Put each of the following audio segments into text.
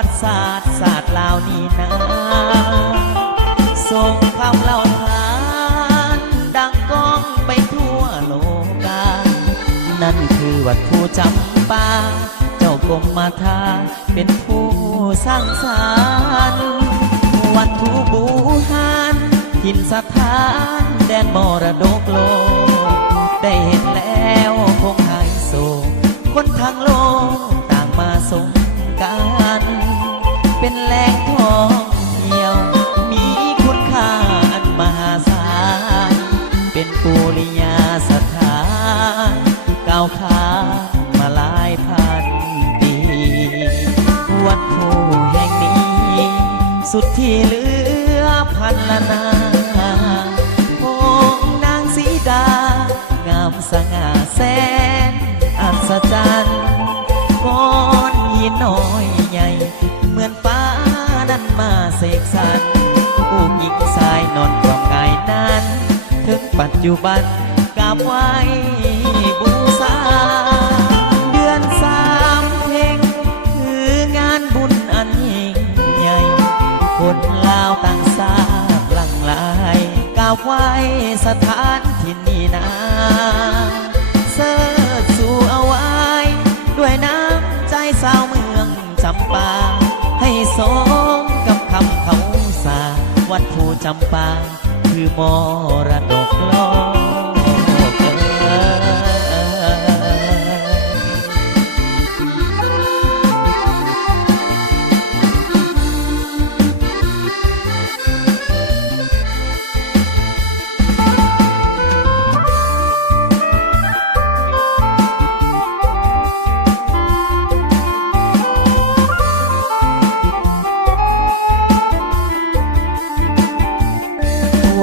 วัติศาสตร์ศาสตร์ลาวนี่นาส่งคำเล่าขานดังก้องไปทั่วโลกานั่นคือวัดผู้จำปาเจ้ากรมมาทาเป็นผู้สร้างสรรค์วัดผู้บูหานถิ่นสถานแดนมรดกโลกได้เห็นแล้วคงหายโศกคนทั้งโลกต่างมาสงการเป็นแหล่งท่องเที่ยวมีคุณค่าอันมหาศาลเป็นปุริยาสถานก้าวขามาหลายพันปีวัดโพแห่งนี้สุดที่เหลือพันละนาพงนางสีดางามสง่าแสนอัศจรรย์ก้อนหินน้อยใหญ่เหมือนฟ้านั้นมาเสกสรรผู้หญิงชายนอนความกายนั้นถึงปัจจุบันกราบไหว้บูชาเดือนสามเพ็งคืองานบุญอันยิ่งใหญ่คนลาวต่างทราบหลั่งไหลกราบไหว้สถานที่นี้นาเสิร์ชสู่เอาไว้ด้วยน้ำใจสาวเมืองจำปาให้สมกับคำเขาสาวัดผู้จำปาคือมรดกโลก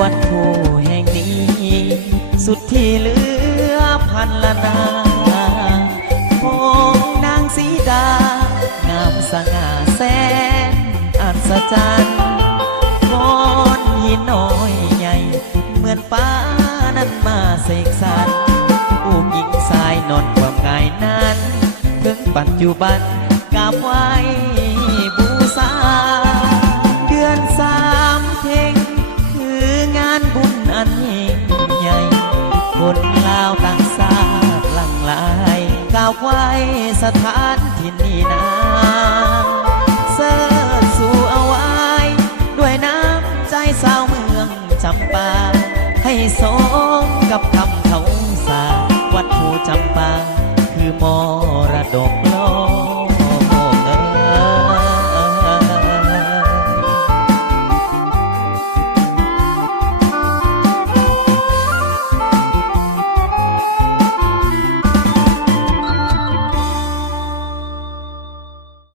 วัดโพแห่งนี้สุดที่เหลือพันละนาพงนางสีดางามสง่าแสนอัศจรรย์ก้อนหินน้อยใหญ่เหมือนฟ้านั้นมาเสกสรรผู้หญิงชายนอนความกายนั้นถึงปัจจุบันกราบไหว้บูชาเดือนสามเพ็งงานบุญอันยิ่งใหญ่คนลาวต่างทราบหลั่งไหลกราบไหว้สถานที่นี้นาเสิร์ชสู่เอาไว้ด้วยน้ำใจสาวเมืองจำปาให้สมกับคำเขาสาวัดผู้จำปาคือมรดก